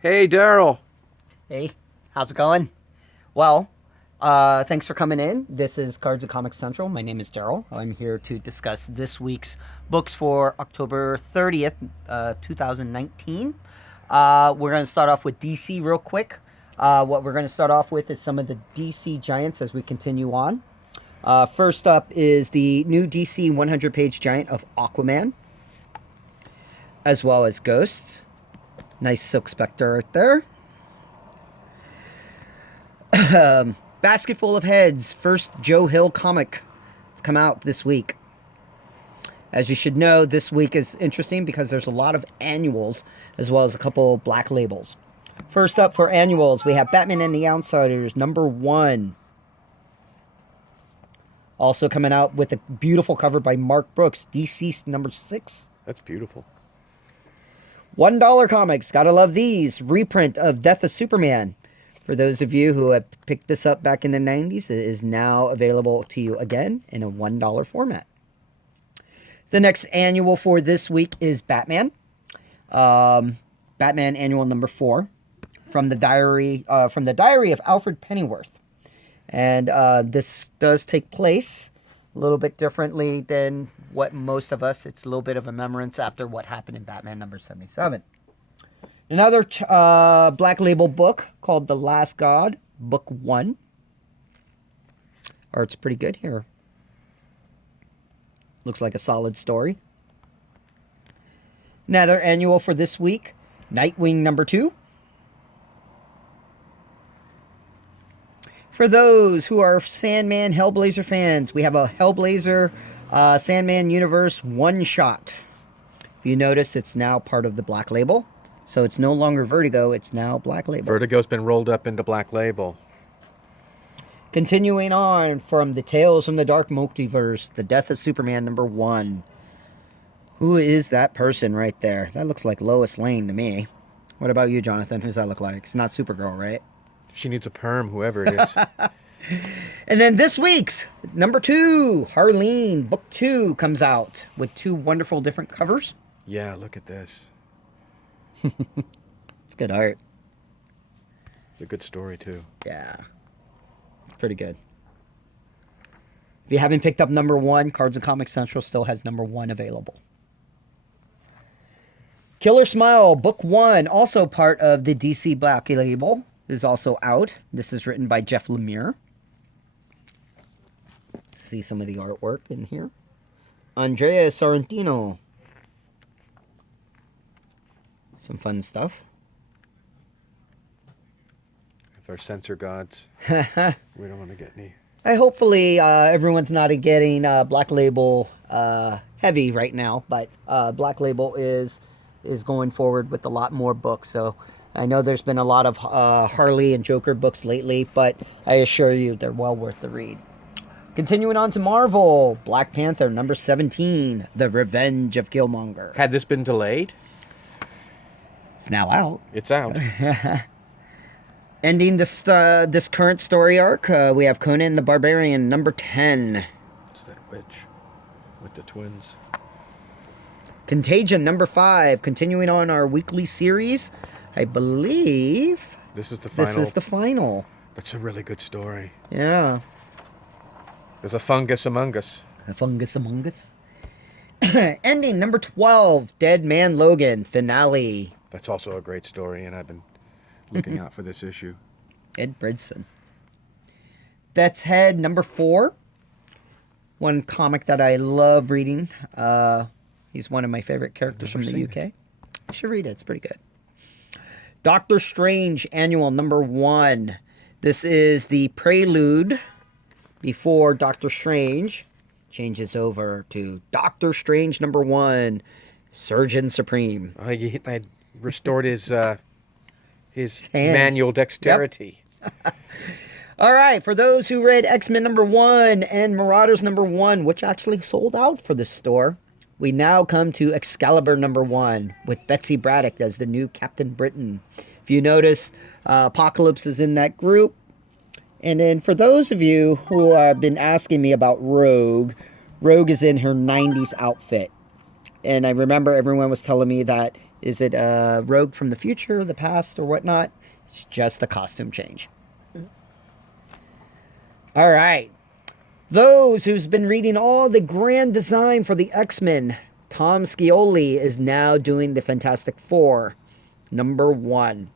Hey, Daryl. Hey, how's it going? Well, thanks for coming in. This is Cards of Comics Central. My name is Daryl. I'm here to discuss this week's books for October 30th, 2019. We're going to start off with DC real quick. What we're going to start off with is some of the DC giants as we continue on. First up is the new DC 100-page giant of Aquaman, as well as Ghosts. Nice Silk Spectre right there. Basket Full of Heads, first Joe Hill comic to come out this week. As you should know, this week is interesting because there's a lot of annuals as well as a couple black labels. First up for annuals, we have Batman and the Outsiders, #1. Also coming out with a beautiful cover by Mark Brooks, Deceased #6. That's beautiful. $1 comics, gotta love these. Reprint of Death of Superman. For those of you who have picked this up back in the 90s, it is now available to you again in a $1 format. The next annual for this week is Batman. Batman Annual #4 from the diary of Alfred Pennyworth. And this does take place a little bit differently than what most of us. It's a little bit of a remembrance after what happened in Batman #77. Another black label book called The Last God, Book 1. Art's pretty good here. Looks like a solid story. Another annual for this week, Nightwing #2. For those who are Sandman Hellblazer fans, we have a Hellblazer Sandman Universe one-shot. If you notice, it's now part of the Black Label. So it's no longer Vertigo, it's now Black Label. Vertigo's been rolled up into Black Label. Continuing on from the Tales from the Dark Multiverse, The Death of Superman #1. Who is that person right there? That looks like Lois Lane to me. What about you, Jonathan? Who's that look like? It's not Supergirl, right? She needs a perm, whoever it is. And then this week's #2, Harleen, Book 2, comes out with 2 wonderful different covers. Yeah, look at this. It's good art. It's a good story, too. Yeah. It's pretty good. If you haven't picked up #1, Cards and Comics Central still has #1 available. Killer Smile, Book 1, also part of the DC Black Label, is also out. This is written by Jeff Lemire. See some of the artwork in here. Andrea Sorrentino. Some fun stuff. With our censor gods, we don't want to get any. Hopefully everyone's not getting Black Label heavy right now, but Black Label is going forward with a lot more books. So I know there's been a lot of Harley and Joker books lately, but I assure you they're well worth the read. Continuing on to Marvel, Black Panther #17, The Revenge of Killmonger. Had this been delayed? It's now out. It's out. Ending this current story arc, we have Conan the Barbarian #10. It's that witch with the twins. Contagion #5. Continuing on our weekly series, I believe This is the final. this is the final. That's a really good story. Yeah. There's a fungus among us. A fungus among us. Ending #12. Dead Man Logan finale. That's also a great story, and I've been looking out for this issue. Ed Bridson. Death's Head #4. One comic that I love reading. He's one of my favorite characters from the UK. You should read it. It's pretty good. Doctor Strange Annual #1. This is the prelude before Doctor Strange changes over to Doctor Strange #1, Surgeon Supreme. Oh, I restored his Hands. manual dexterity. All right, for those who read X-Men #1 and Marauders #1, which actually sold out for this store, we now come to Excalibur #1 with Betsy Braddock as the new Captain Britain. If you notice, Apocalypse is in that group. And then for those of you who have been asking me about Rogue, Rogue is in her 90s outfit. And I remember everyone was telling me that Is it a rogue from the future, the past, or whatnot? It's just a costume change. All right. Those who's been reading all the grand design for the X-Men, Tom Scioli is now doing the Fantastic Four, #1.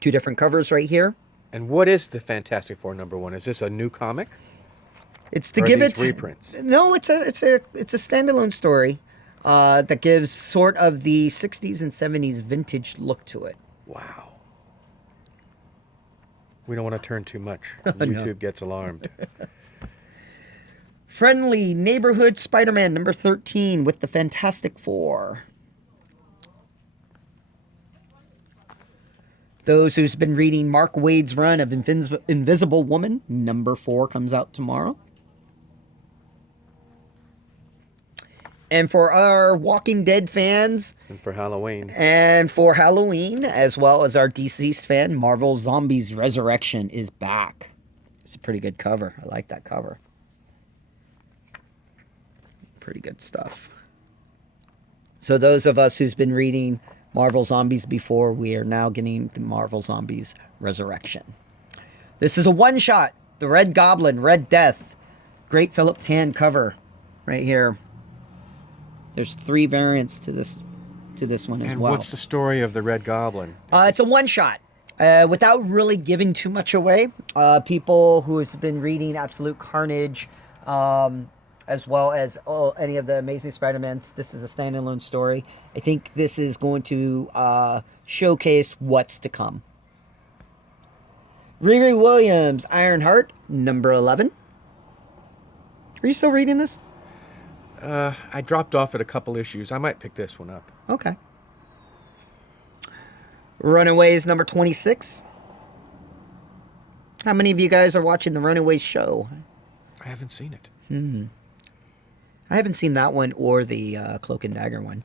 2 different covers right here. And what is the Fantastic Four #1? Is this a new comic? It's to Or are give these it reprints? No, it's a standalone story that gives sort of the 60s and 70s vintage look to it. Wow. We don't want to turn too much. No. YouTube gets alarmed. Friendly Neighborhood Spider-Man #13 with the Fantastic Four. Those who's been reading Mark Waid's run of Invisible Woman, #4 comes out tomorrow. And for our Walking Dead fans, And for Halloween. and for Halloween, as well as our deceased fan, Marvel Zombies Resurrection is back. It's a pretty good cover. I like that cover. Pretty good stuff. So those of us who's been reading Marvel Zombies before, we are now getting the Marvel Zombies Resurrection. This is a one-shot. The Red Goblin, Red Death. Great Philip Tan cover right here. There's 3 variants to this one as And well. what's the story of the Red Goblin? It's a one-shot. Without really giving too much away, people who has been reading Absolute Carnage, as well as any of the Amazing Spider-Mans, this is a standalone story. I think this is going to showcase what's to come. Riri Williams, Ironheart, #11. Are you still reading this? I dropped off at a couple issues. I might pick this one up. Okay. Runaways #26. How many of you guys are watching the Runaways show? I haven't seen it. I haven't seen that one or the Cloak and Dagger one.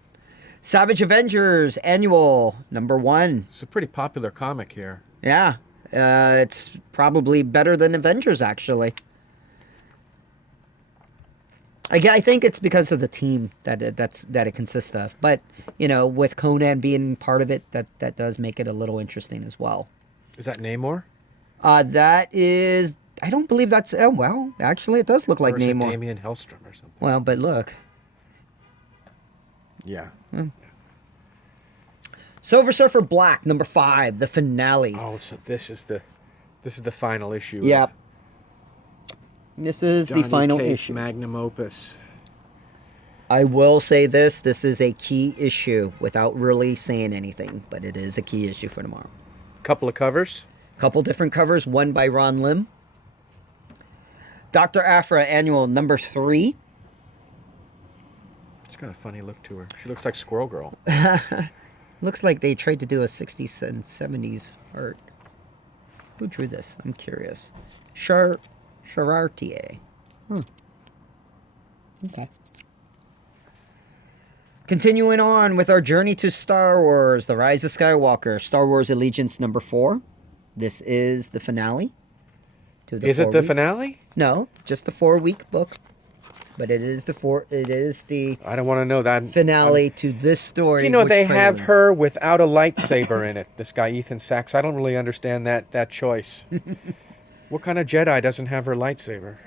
Savage Avengers Annual #1. It's a pretty popular comic here. Yeah, it's probably better than Avengers, actually. I think it's because of the team that it consists of. But, you know, with Conan being part of it, that does make it a little interesting as well. Is that Namor? That is... I don't believe that's... Oh, well, actually, it does look like Or is it Namor. Damian Hellstrom or something? Well, but look. Yeah. Silver Surfer Black, #5, the finale. Oh, so this is the final issue. Yep. of This is Johnny the final Cage's issue. magnum opus. I will say this is a key issue without really saying anything, but it is a key issue for tomorrow. Couple of covers. Couple different covers, one by Ron Lim. Dr. Aphra Annual #3. She's got a funny look to her. She looks like Squirrel Girl. Looks like they tried to do a 60s and 70s art. Who drew this? I'm curious. Charartier. Okay. Continuing on with our journey to Star Wars, The Rise of Skywalker, Star Wars Allegiance #4. This is the finale. Is it the finale? No, just the 4-week book. But it is the I don't want to know that. finale to this story. You know, which they have preludes. her without a lightsaber in it. This guy, Ethan Sachs. I don't really understand that choice. What kind of Jedi doesn't have her lightsaber?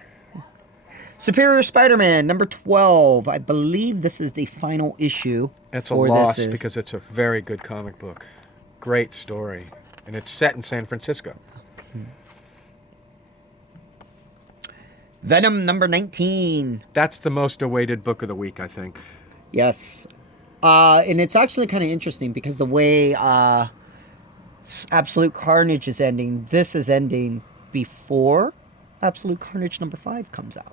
Superior Spider-Man #12. I believe this is the final issue. It's a for loss this, because it's a very good comic book. Great story. And it's set in San Francisco. Venom #19. That's the most awaited book of the week, I think. Yes. And it's actually kind of interesting because the way Absolute Carnage is ending, this is ending before Absolute Carnage #5 comes out,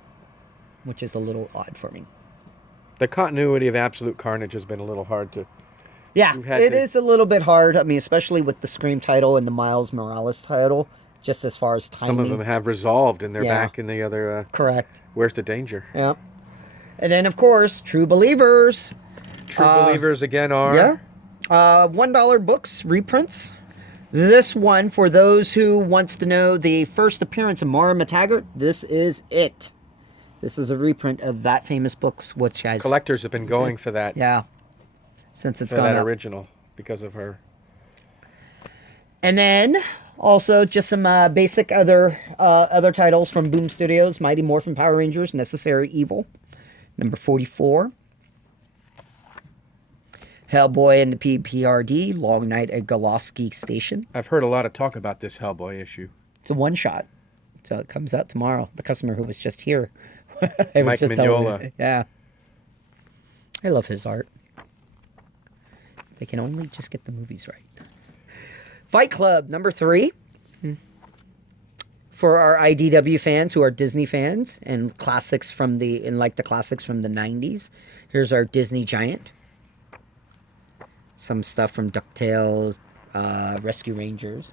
which is a little odd for me. The continuity of Absolute Carnage has been a little hard to... Yeah, You've had it to- is a little bit hard. I mean, especially with the Scream title and the Miles Morales title, just as far as timing. Some of them have resolved and they're Yeah. back in the other... Correct. Where's the danger? Yeah. And then, of course, True Believers. True Believers again are... Yeah. $1 books, reprints. This one, for those who wants to know the first appearance of Mara McTaggart, this is it. This is a reprint of that famous book, which has... Collectors have been going for that, Yeah. Since it's for gone that out. original. because of her. And then also just some basic other titles from Boom Studios: Mighty Morphin Power Rangers, Necessary Evil, number 44. Hellboy and the PPRD, Long Night at Goloski Station. I've heard a lot of talk about this Hellboy issue. It's a one-shot, so it comes out tomorrow. The customer who was just here, I was Mike just telling Mignola. me. Yeah, I love his art. They can only just get the movies right. Fight Club number 3. For our IDW fans who are Disney fans and classics from the classics from the 90s. Here's our Disney Giant. Some stuff from DuckTales, Rescue Rangers.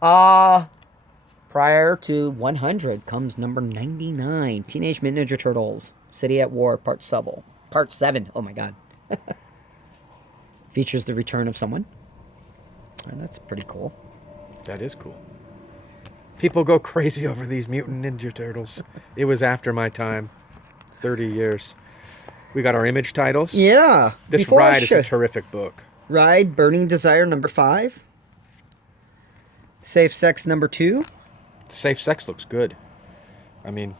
Prior to 100 comes number 99, Teenage Mutant Ninja Turtles, City at War, Part 7. Part 7. Oh my God. Features the return of someone. And that's pretty cool. That is cool. People go crazy over these Mutant Ninja Turtles. It was after my time. 30 years. We got our Image titles. Yeah. This Ride is a terrific book. Ride, Burning Desire, number 5. Safe Sex, number 2. Safe Sex looks good. I mean,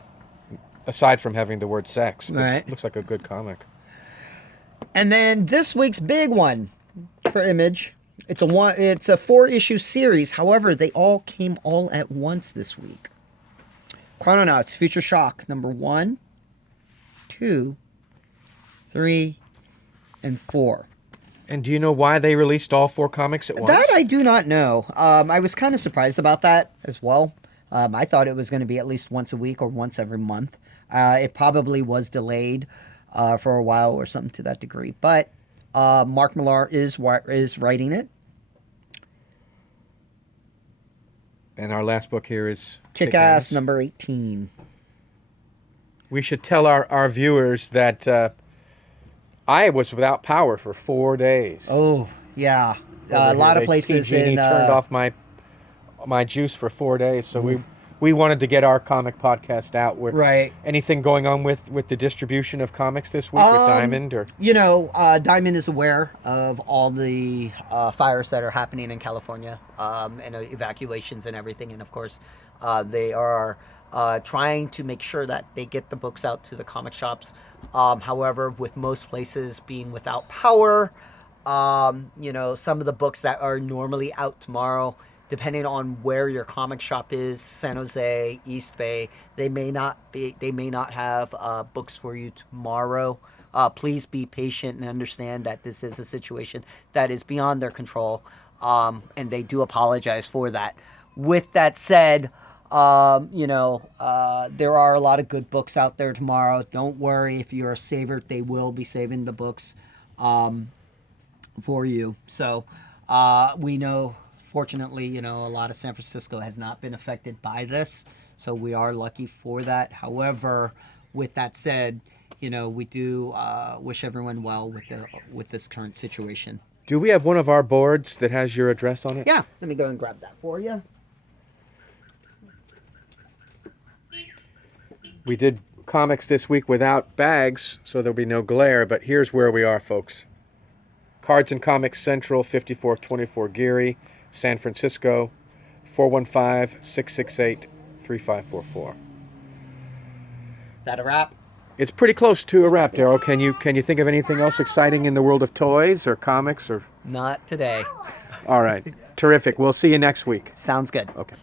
aside from having the word sex, Right. it looks like a good comic. And then this week's big one for Image. It's a 4-issue series. However, they all came all at once this week. Chrononauts, Future Shock, number 1, 2, 3, and 4. And do you know why they released all 4 comics at once? That I do not know. I was kind of surprised about that as well. I thought it was going to be at least once a week or once every month. It probably was delayed for a while or something to that degree. But Mark Millar is writing it. And our last book here is Kick-Ass, number 18. We should tell our viewers that I was without power for 4 days. Oh, yeah. Over A here. lot of They places PG&E in... turned off my juice for 4 days, so we wanted to get our comic podcast out. Right. Anything going on with the distribution of comics this week with Diamond? Or Diamond is aware of all the fires that are happening in California and evacuations and everything. And, of course, they are trying to make sure that they get the books out to the comic shops. However, with most places being without power, some of the books that are normally out tomorrow, depending on where your comic shop is, San Jose, East Bay, they may not have books for you tomorrow. Please be patient and understand that this is a situation that is beyond their control, and they do apologize for that. With that said, there are a lot of good books out there tomorrow. Don't worry if you're a saver; they will be saving the books for you. So we know. Fortunately, a lot of San Francisco has not been affected by this, so we are lucky for that. However, with that said, we do wish everyone well with this current situation. do we have one of our boards that has your address on it? Yeah, let me go and grab that for you. We did comics this week without bags, so there'll be no glare, but here's where we are, folks. Cards and Comics Central, 5424 Geary, San Francisco, 415-668-3544. Is that a wrap? It's pretty close to a wrap, Daryl. Can you think of anything else exciting in the world of toys or comics or? Not today. All right. Terrific. We'll see you next week. Sounds good. Okay.